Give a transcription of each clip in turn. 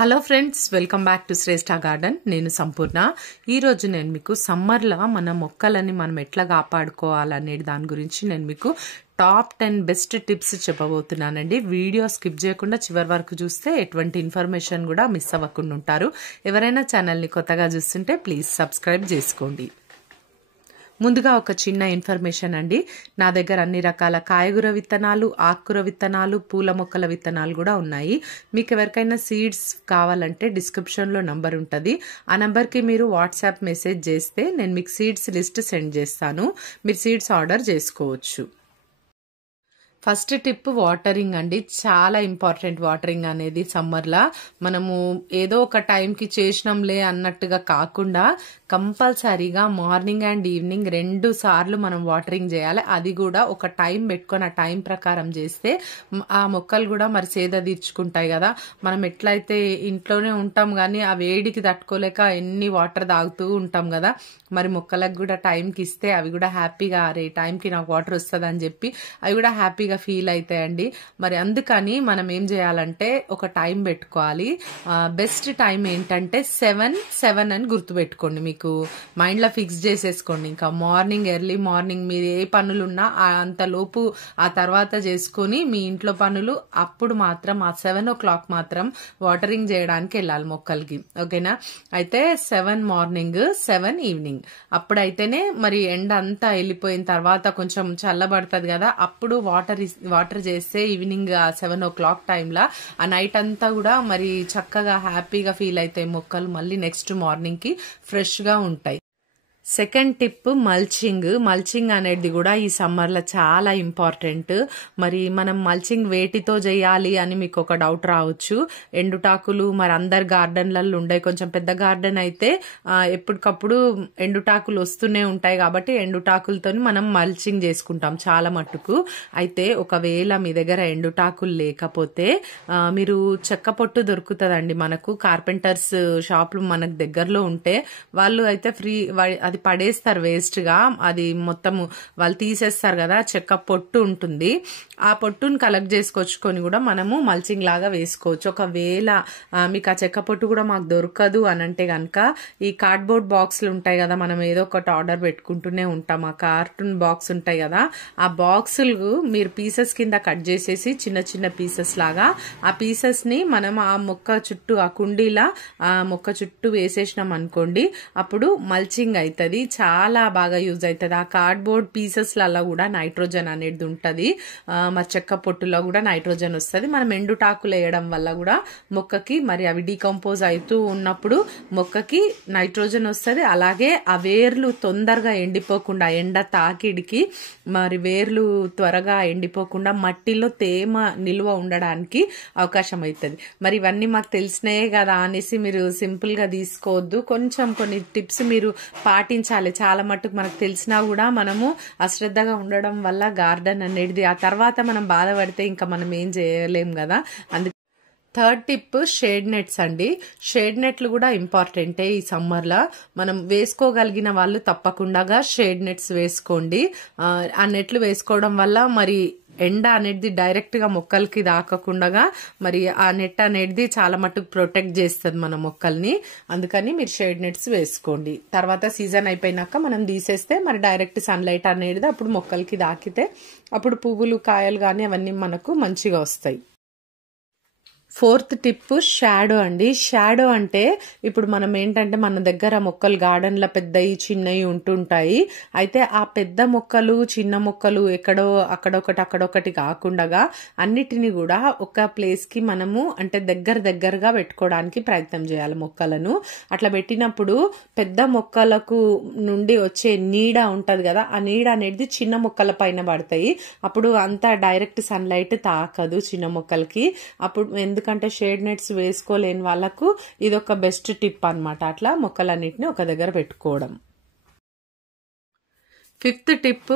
Hello friends, welcome back to Shreshta garden. నేను సంపూర్ణ. ఈరోజు నేను మీకు సమ్మర్లో మన మొక్కలని మనం ఎట్లా కాపాడుకోవాలనే దాని గురించి నేను మీకు టాప్ 10 బెస్ట్ టిప్స్ చెప్పబోతున్నానండి. వీడియో స్కిప్ చేయకుండా చివరి వరకు చూస్తే ఎటువంటి ఇన్ఫర్మేషన్ కూడా మిస్ అవ్వకుండా ఉంటారు. ఎవరైనా ఛానల్ని కొత్తగా చూస్తుంటే ప్లీజ్ సబ్స్క్రైబ్ చేసుకోండి. ముందుగా ఒక చిన్న ఇన్ఫర్మేషన్ అండి. నా దగ్గర అన్ని రకాల కాయగూర విత్తనాలు, ఆకుకూర విత్తనాలు, పూల మొక్కల విత్తనాలు కూడా ఉన్నాయి. మీకు ఎవరికైనా సీడ్స్ కావాలంటే డిస్క్రిప్షన్లో నంబర్ ఉంటుంది. ఆ నంబర్కి మీరు వాట్సాప్ మెసేజ్ చేస్తే నేను మీకు సీడ్స్ లిస్ట్ సెండ్ చేస్తాను. మీరు సీడ్స్ ఆర్డర్ చేసుకోవచ్చు. ఫస్ట్ టిప్ వాటరింగ్ అండి. చాలా ఇంపార్టెంట్ వాటరింగ్ అనేది. సమ్మర్లో మనము ఏదో ఒక టైంకి చేసినాంలే అన్నట్టుగా కాకుండా కంపల్సరీగా మార్నింగ్ అండ్ ఈవినింగ్ 2 సార్లు మనం వాటరింగ్ చేయాలి. అది కూడా ఒక టైం పెట్టుకొని ఆ టైం ప్రకారం చేస్తే ఆ మొక్కలు కూడా మరి సేద తీర్చుకుంటాయి కదా. మనం ఎట్లయితే ఇంట్లోనే ఉంటాం కానీ ఆ వేడికి తట్టుకోలేక ఎన్ని వాటర్ తాగుతూ ఉంటాం కదా. మరి మొక్కలకు కూడా టైంకి ఇస్తే అవి కూడా హ్యాపీగా అరే టైంకి నాకు వాటర్ వస్తుంది అని చెప్పి అవి కూడా హ్యాపీగా ఫీల్ అవుతాయండి. మరి అందుకని మనం ఏం చేయాలంటే ఒక టైం పెట్టుకోవాలి. బెస్ట్ టైం ఏంటంటే 7 అని గుర్తుపెట్టుకోండి. మీకు మైండ్లో ఫిక్స్ చేసేసుకోండి. ఇంకా మార్నింగ్ ఎర్లీ మార్నింగ్ మీరు ఏ పనులున్నా అంతలోపు ఆ తర్వాత చేసుకొని మీ ఇంట్లో పనులు అప్పుడు మాత్రం ఆ 7 o'clock మాత్రం వాటరింగ్ చేయడానికి వెళ్ళాలి మొక్కలకి. ఓకేనా? అయితే 7 మార్నింగ్ 7 ఈవినింగ్ అప్పుడైతేనే మరి ఎండ అంతా వెళ్ళిపోయిన తర్వాత కొంచెం చల్లబడుతుంది కదా. అప్పుడు వాటర్ చేస్తే ఈవినింగ్ 7 o'clock టైంలో ఆ నైట్ అంతా కూడా మరి చక్కగా హ్యాపీగా ఫీల్ అవుతాయి మొక్కలు. మళ్ళీ నెక్స్ట్ మార్నింగ్ కి ఫ్రెష్ గా ఉంటాయి. సెకండ్ టిప్ మల్చింగ్ అనేది కూడా ఈ సమ్మర్లో చాలా ఇంపార్టెంట్. మరి మనం మల్చింగ్ వేటితో చేయాలి అని మీకు ఒక డౌట్ రావచ్చు. ఎండుటాకులు మరి అందరు గార్డెన్లలో ఉండే, కొంచెం పెద్ద గార్డెన్ అయితే ఎప్పటికప్పుడు ఎండుటాకులు వస్తూనే ఉంటాయి కాబట్టి ఎండుటాకులతో మనం మల్చింగ్ చేసుకుంటాం చాలా మట్టుకు. అయితే ఒకవేళ మీ దగ్గర ఎండుటాకులు లేకపోతే మీరు చెక్క పొట్టు దొరుకుతుందండి. మనకు కార్పెంటర్స్ షాపులు మనకు దగ్గరలో ఉంటే వాళ్ళు అయితే ఫ్రీ అది పడేస్తారు వేస్ట్ గా. అది మొత్తము వాళ్ళు తీసేస్తారు కదా. చెక్క పొట్టు ఉంటుంది. ఆ పొట్టును కలెక్ట్ చేసుకొచ్చుకొని కూడా మనము మల్చింగ్ లాగా వేసుకోవచ్చు. ఒకవేళ మీకు ఆ చెక్క పొట్టు కూడా మాకు దొరకదు అని అంటే కనుక ఈ కార్డ్బోర్డ్ బాక్స్లు ఉంటాయి కదా, మనం ఏదో ఒకటి ఆర్డర్ పెట్టుకుంటూనే ఉంటాం. ఆ కార్టూన్ బాక్స్ ఉంటాయి కదా, ఆ బాక్సులు మీరు పీసెస్ కింద కట్ చేసేసి చిన్న చిన్న పీసెస్ లాగా ఆ పీసెస్ ని మనం ఆ మొక్క చుట్టూ ఆ కుండీలా ఆ మొక్క చుట్టూ వేసేసినాం అనుకోండి, అప్పుడు మల్చింగ్ అవుతుంది. చాలా బాగా యూజ్ అవుతుంది. ఆ కార్డ్బోర్డ్ పీసెస్ లలో కూడా నైట్రోజన్ అనేది ఉంటది. మరి చెక్క పొట్టులో కూడా నైట్రోజన్ వస్తుంది. మనం ఎండుటాకులు వేయడం వల్ల కూడా మొక్కకి మరి అవి డీకంపోజ్ అవుతూ ఉన్నప్పుడు మొక్కకి నైట్రోజన్ వస్తుంది. అలాగే ఆ వేర్లు తొందరగా ఎండిపోకుండా, ఎండ తాకిడికి మరి వేర్లు త్వరగా ఎండిపోకుండా మట్టిలో తేమ నిల్వ ఉండడానికి అవకాశం అవుతుంది. మరి ఇవన్నీ మాకు తెలిసినాయే కదా అనేసి మీరు సింపుల్ గా తీసుకోవద్దు. కొంచెం కొన్ని టిప్స్ మీరు పాటించాలి. చాలా మట్టుకు మనకు తెలిసినా కూడా మనము అశ్రద్ధగా ఉండడం వల్ల గార్డెన్ అనేది ఆ తర్వాత మనం బాధపడితే ఇంకా మనం ఏం చేయలేం కదా. అందుకే థర్డ్ టిప్ షేడ్ నెట్స్ అండి. షేడ్ నెట్లు కూడా ఇంపార్టెంటే. ఈ సమ్మర్లో మనం వేసుకోగలిగిన వాళ్ళు తప్పకుండా షేడ్ నెట్స్ వేసుకోండి. ఆ నెట్లు వేసుకోవడం వల్ల మరి ఎండ అనేది డైరెక్ట్ గా మొక్కలకి తాకకుండా మరి ఆ నెట్ అనేది చాలా మటుకు ప్రొటెక్ట్ చేస్తుంది మన మొక్కల్ని. అందుకని మీరు షేడ్ నెట్స్ వేసుకోండి. తర్వాత సీజన్ అయిపోయినాక మనం తీసేస్తే మరి డైరెక్ట్ సన్లైట్ అనేది అప్పుడు మొక్కలకి తాకితే అప్పుడు పువ్వులు కాయలు కానీ అవన్నీ మనకు మంచిగా వస్తాయి. ఫోర్త్ టిప్ షాడో అండి. షాడో అంటే ఇప్పుడు మనం ఏంటంటే మన దగ్గర మొక్కలు గార్డెన్లో పెద్దవి చిన్నవి ఉంటుంటాయి. అయితే ఆ పెద్ద మొక్కలు చిన్న మొక్కలు ఎక్కడో అక్కడొకటి కాకుండా అన్నిటిని కూడా ఒక ప్లేస్ కి మనము అంటే దగ్గరగా పెట్టుకోవడానికి ప్రయత్నం చేయాలి మొక్కలను. అట్లా పెట్టినప్పుడు పెద్ద మొక్కలకు నుండి వచ్చే నీడ ఉంటది కదా, ఆ నీడ అనేది చిన్న మొక్కల పైన పడతాయి. అప్పుడు అంతా డైరెక్ట్ సన్లైట్ తాకదు చిన్న మొక్కలకి. అప్పుడు ఎందుకంటే షేడ్ నెట్స్ వేసుకోలేని వాళ్ళకు ఇదొక బెస్ట్ టిప్ అన్నమాట. అట్లా మొక్కలన్నిటిని ఒక దగ్గర పెట్టుకోవడం. ఫిఫ్త్ టిప్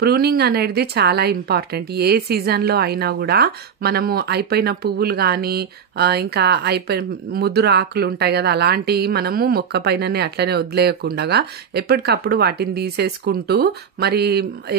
ప్రూనింగ్ అనేది చాలా ఇంపార్టెంట్. ఏ సీజన్లో అయినా కూడా మనము అయిపోయిన పువ్వులు కానీ ఇంకా ముదురు ఆకులు ఉంటాయి కదా, అలాంటివి మనము మొక్క పైననే అట్లనే వదిలేయకుండా ఎప్పటికప్పుడు వాటిని తీసేసుకుంటూ, మరి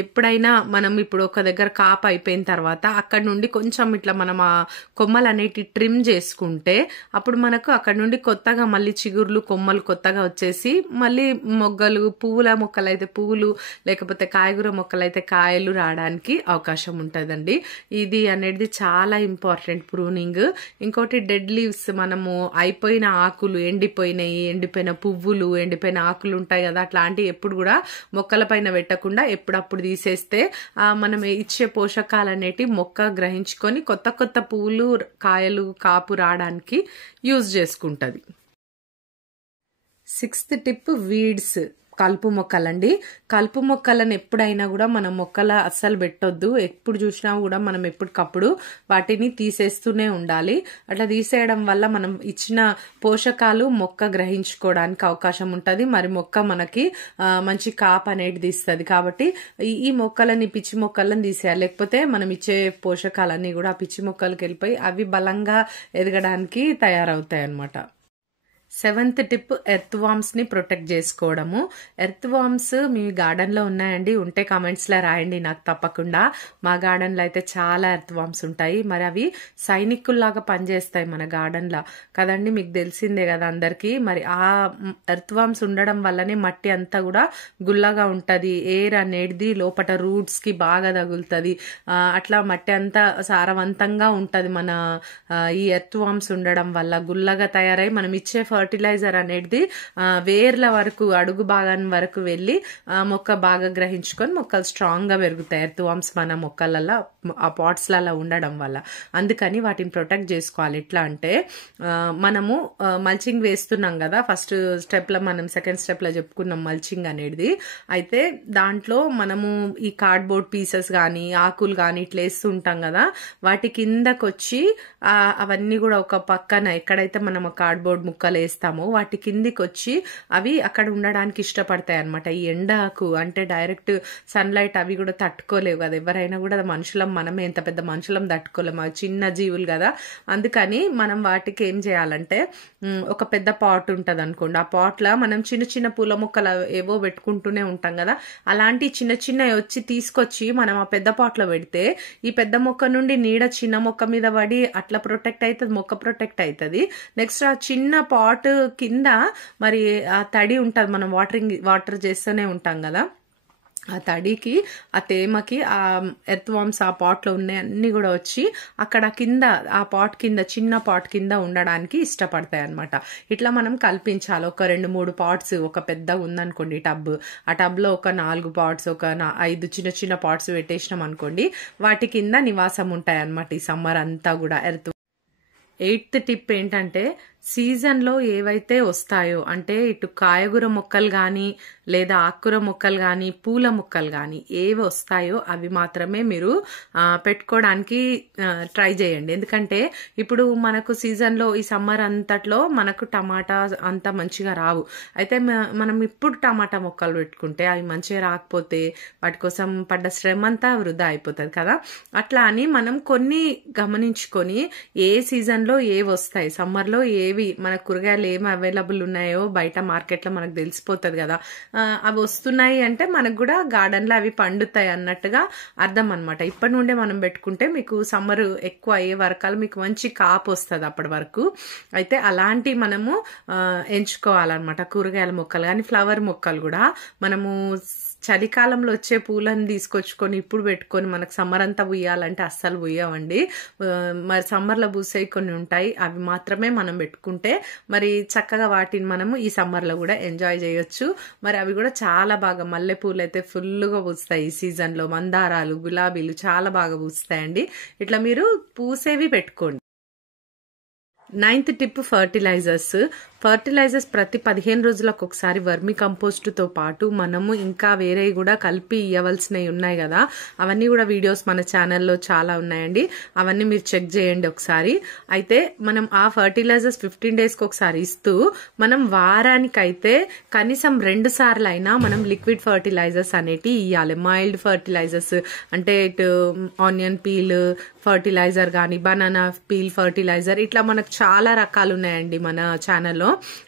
ఎప్పుడైనా మనం ఇప్పుడు ఒక దగ్గర కాపు అయిపోయిన తర్వాత అక్కడ నుండి కొంచెం ఇట్లా మనం ఆ కొమ్మలు అనేటి ట్రిమ్ చేసుకుంటే అప్పుడు మనకు అక్కడ నుండి కొత్తగా మళ్ళీ చిగుర్లు కొమ్మలు కొత్తగా వచ్చేసి మళ్ళీ మొగ్గలు, పువ్వుల మొక్కలు అయితే పువ్వులు, లేకపోతే కాయగూర మొక్కలు అయితే కాయలు రావడానికి అవకాశం ఉంటుందండి. ఇది అనేది చాలా ఇంపార్టెంట్ ప్రూనింగ్. ఇంకోటి డెడ్ లీవ్స్, మనము అయిపోయిన ఆకులు, ఎండిపోయిన పువ్వులు, ఎండిపోయిన ఆకులు ఉంటాయి కదా, అట్లాంటివి ఎప్పుడు కూడా మొక్కల పైన పెట్టకుండా ఎప్పుడప్పుడు తీసేస్తే మనం ఇచ్చే పోషకాలు అనేటి మొక్క గ్రహించుకొని కొత్త కొత్త పువ్వులు, కాయలు, కాపు రావడానికి యూజ్ చేసుకుంటది. 6th టిప్ వీడ్స్, కలుపు మొక్కలండి. కలుపు మొక్కలను ఎప్పుడైనా కూడా మనం మొక్కల అస్సలు పెట్టొద్దు. ఎప్పుడు చూసినా కూడా మనం ఎప్పటికప్పుడు వాటిని తీసేస్తూనే ఉండాలి. అట్లా తీసేయడం వల్ల మనం ఇచ్చిన పోషకాలు మొక్క గ్రహించుకోవడానికి అవకాశం ఉంటుంది. మరి మొక్క మనకి మంచి కాపు అనేది ఇస్తుంది. కాబట్టి ఈ మొక్కలని, పిచ్చి మొక్కలను తీసేయాలి. లేకపోతే మనం ఇచ్చే పోషకాలన్నీ కూడా పిచ్చి మొక్కలకి వెళ్ళిపోయి అవి బలంగా ఎదగడానికి తయారవుతాయి అన్నమాట. 7th టిప్ ఎర్త్ వామ్స్ ని ప్రొటెక్ట్ చేసుకోవడము. ఎర్త్ వామ్స్ మీ గార్డెన్ లో ఉన్నాయండి? ఉంటే కామెంట్స్ లో రాయండి నాకు తప్పకుండా. మా గార్డెన్ లో అయితే చాలా ఎర్త్ వామ్స్ ఉంటాయి. మరి అవి సైనికుల్లాగా పనిచేస్తాయి మన గార్డెన్ లో కదండి, మీకు తెలిసిందే కదా అందరికి. మరి ఆ ఎర్త్ వామ్స్ ఉండడం వల్లనే మట్టి అంతా కూడా గుల్లగా ఉంటది, ఎయిర్ అనేది లోపల రూట్స్ కి బాగా తగులుతుంది, అట్లా మట్టి అంతా సారవంతంగా ఉంటది. మన ఈ ఎర్త్ వామ్స్ ఉండడం వల్ల గుల్లగా తయారై మనం ఇచ్చే ఫర్టిలైజర్ అనేది వేర్ల వరకు, అడుగు భాగం వరకు వెళ్ళి మొక్క బాగా గ్రహించుకొని మొక్కలు స్ట్రాంగ్ గా పెరుగుతాయి. ఎర్త్ వామ్స్ మన మొక్కలలో, ఆ పాట్స్ లలో ఉండడం వల్ల. అందుకని వాటిని ప్రొటెక్ట్ చేసుకోవాలి. ఎట్లా అంటే మనము మల్చింగ్ వేస్తున్నాం కదా, ఫస్ట్ స్టెప్ లో మనం సెకండ్ స్టెప్ లో చెప్పుకున్నాం మల్చింగ్ అనేది. అయితే దాంట్లో మనము ఈ కార్డ్బోర్డ్ పీసెస్ కానీ, ఆకులు కానీ ఇట్లా వేస్తుంటాం కదా, వాటి కిందకు వచ్చి అవన్నీ కూడా ఒక పక్కన ఎక్కడైతే మనం కార్డ్బోర్డ్ ముక్కలు వేస్తామో వాటి కిందికి వచ్చి అవి అక్కడ ఉండడానికి ఇష్టపడతాయి అనమాట. ఈ ఎండకు అంటే డైరెక్ట్ సన్లైట్ అవి కూడా తట్టుకోలేవు కదా, ఎవరైనా కూడా మనుషులం, మనమే ఎంత పెద్ద మనుషులం తట్టుకోలేము, అవి చిన్న జీవులు కదా. అందుకని మనం వాటికి ఏం చేయాలంటే, ఒక పెద్ద పాట్ ఉంటది అనుకోండి, ఆ పాట్ లా మనం చిన్న చిన్న పూల మొక్కలు ఏవో పెట్టుకుంటూనే ఉంటాం కదా, అలాంటి చిన్న చిన్న వచ్చి తీసుకొచ్చి మనం ఆ పెద్ద పాట్ లో పెడితే ఈ పెద్ద మొక్క నుండి నీడ చిన్న మొక్క మీద పడి అట్లా ప్రొటెక్ట్ అవుతుంది, మొక్క ప్రొటెక్ట్ అవుతుంది. నెక్స్ట్ ఆ చిన్న పాట్ కింద మరి ఆ తడి ఉంటది, మనం వాటర్ చేస్తూనే ఉంటాం కదా, ఆ తడికి, ఆ తేమకి ఆ ఎర్త్ వామ్స్ ఆ పాట్ లో ఉన్నాయి అన్ని కూడా వచ్చి అక్కడ కింద, ఆ పాట్ కింద, చిన్న పాట్ కింద ఉండడానికి ఇష్టపడతాయి అనమాట. ఇట్లా మనం కల్పించాలి. ఒక 2-3 పాట్స్, ఒక పెద్ద ఉందనుకోండి టబ్, ఆ టబ్ లో ఒక 4 పాట్స్, ఒక 5 చిన్న చిన్న పాట్స్ పెట్టేసినాం అనుకోండి, వాటి కింద నివాసం ఉంటాయి అనమాట ఈ సమ్మర్ అంతా కూడా ఎర్త్. 8th టిప్ ఏంటంటే, సీజన్లో ఏవైతే వస్తాయో, అంటే ఇటు కాయగూర మొక్కలు కానీ, లేదా ఆకుకూర మొక్కలు కానీ, పూల మొక్కలు కానీ ఏవి వస్తాయో అవి మాత్రమే మీరు పెట్టుకోవడానికి ట్రై చేయండి. ఎందుకంటే ఇప్పుడు మనకు సీజన్లో ఈ సమ్మర్ అంతట్లో మనకు టమాటా అంత మంచిగా రావు. అయితే మనం ఇప్పుడు టమాటా మొక్కలు పెట్టుకుంటే అవి మంచిగా రాకపోతే వాటి కోసం పడ్డ శ్రమ అంతా వృధా అయిపోతుంది కదా. అట్లా అని మనం కొన్ని గమనించుకొని ఏ సీజన్లో ఏవి వస్తాయి, సమ్మర్లో ఏవి మన కూరగాయలు ఏమి అవైలబుల్ ఉన్నాయో బయట మార్కెట్లో మనకు తెలిసిపోతుంది కదా, అవి వస్తున్నాయి అంటే మనకు కూడా గార్డెన్లో అవి పండుతాయి అన్నట్టుగా అర్థం అనమాట. ఇప్పటి నుండే మనం పెట్టుకుంటే మీకు సమ్మర్ ఎక్కువ అయ్యే వరకాలు మీకు మంచి కాపు వస్తుంది అప్పటి వరకు. అయితే అలాంటి మనము ఎంచుకోవాలన్నమాట. కూరగాయల మొక్కలు కానీ, ఫ్లవర్ మొక్కలు కూడా మనము చలికాలంలో వచ్చే పూలను తీసుకొచ్చుకొని ఇప్పుడు పెట్టుకొని మనకు సమ్మర్ అంతా పూయాలంటే అస్సలు పూయవండి. మరి సమ్మర్లో పూసేవి కొన్ని ఉంటాయి, అవి మాత్రమే మనం పెట్టుకుంటే మరి చక్కగా వాటిని మనము ఈ సమ్మర్లో కూడా ఎంజాయ్ చేయొచ్చు. మరి అవి కూడా చాలా బాగా, మల్లె పూలు అయితే ఫుల్గా పూస్తాయి ఈ సీజన్లో, మందారాలు, గులాబీలు చాలా బాగా పూస్తాయండి. ఇట్లా మీరు పూసేవి పెట్టుకోండి. 9th tip fertilisers. ఫర్టిలైజర్స్ ప్రతి 15 రోజులకు ఒకసారి వర్మి కంపోస్ట్తో పాటు మనము ఇంకా వేరే కూడా కలిపి ఇవ్వవలసినవి ఉన్నాయి కదా, అవన్నీ కూడా వీడియోస్ మన ఛానల్లో చాలా ఉన్నాయండి. అవన్నీ మీరు చెక్ చేయండి ఒకసారి. అయితే మనం ఆ ఫర్టిలైజర్స్ 15 డేస్కి ఒకసారి ఇస్తూ మనం వారానికైతే కనీసం 2 సార్లు అయినా మనం లిక్విడ్ ఫర్టిలైజర్స్ అనేటివి ఇవ్వాలి. మైల్డ్ ఫర్టిలైజర్స్ అంటే ఇటు ఆనియన్ పీల్ ఫర్టిలైజర్ కానీ బనానా పీల్ ఫర్టిలైజర్, ఇట్లా మనకు చాలా రకాలు ఉన్నాయండి మన ఛానల్లో.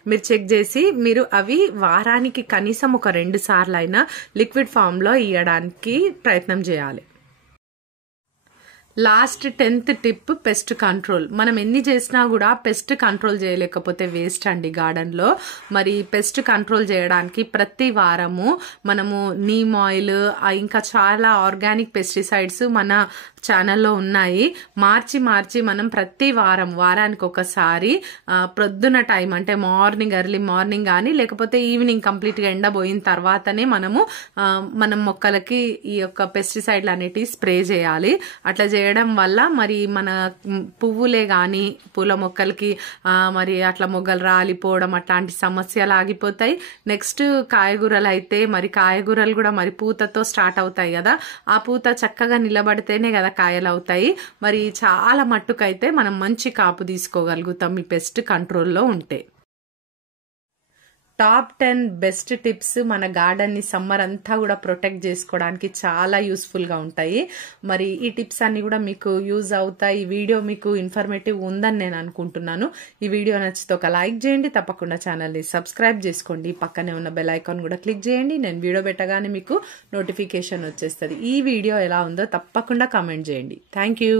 మీరు చెక్ చేసి మీరు అవి వారానికి కనీసం ఒక 2 సార్లు అయినా లిక్విడ్ ఫామ్ లో ఇవ్వడానికి ప్రయత్నం చేయాలి. Last 10th tip pest control. మనం ఎన్ని చేసినా కూడా పెస్ట్ కంట్రోల్ చేయలేకపోతే వేస్ట్ అండి గార్డెన్ లో. మరి పెస్ట్ కంట్రోల్ చేయడానికి ప్రతి వారము మనము నీమ్ ఆయిల్ ఇంకా చాలా ఆర్గానిక్ పెస్టిసైడ్స్ మన ఛానల్లో ఉన్నాయి. మార్చి మనం ప్రతి వారానికి ఒకసారి ప్రొద్దున టైం అంటే మార్నింగ్ ఎర్లీ మార్నింగ్ కానీ లేకపోతే ఈవినింగ్ కంప్లీట్ గా ఎండబోయిన తర్వాతనే మనం మొక్కలకి ఈ యొక్క పెస్టిసైడ్లు అనేటివి స్ప్రే చేయాలి. అట్లా చేయడం వల్ల మరి మన పువ్వులే గాని పూల మొక్కలకి మరి అట్లా మొగ్గలు రాలిపోవడం అట్లాంటి సమస్యలు ఆగిపోతాయి. నెక్స్ట్ కాయగూరలు అయితే మరి కాయగూరలు కూడా మరి పూతతో స్టార్ట్ అవుతాయి కదా, ఆ పూత చక్కగా నిలబడితేనే కదా కాయలు అవుతాయి. మరి చాలా మట్టుకైతే మనం మంచి కాపు తీసుకోగలుగుతాం ఈ పెస్ట్ కంట్రోల్లో ఉంటే. టాప్ 10 బెస్ట్ టిప్స్ మన గార్డెన్ ని సమ్మర్ అంతా కూడా ప్రొటెక్ట్ చేసుకోవడానికి చాలా యూస్ఫుల్ గా ఉంటాయి. మరి ఈ టిప్స్ అన్ని కూడా మీకు యూజ్ అవుతాయి. ఈ వీడియో మీకు ఇన్ఫర్మేటివ్ ఉందని నేను అనుకుంటున్నాను. ఈ వీడియో నచ్చితే ఒక లైక్ చేయండి, తప్పకుండా ఛానల్ ని సబ్స్క్రైబ్ చేసుకోండి, పక్కనే ఉన్న బెల్ ఐకాన్ కూడా క్లిక్ చేయండి. నేను వీడియో పెట్టగానే మీకు నోటిఫికేషన్ వచ్చేస్తుంది. ఈ వీడియో ఎలా ఉందో తప్పకుండా కామెంట్ చేయండి. Thank you.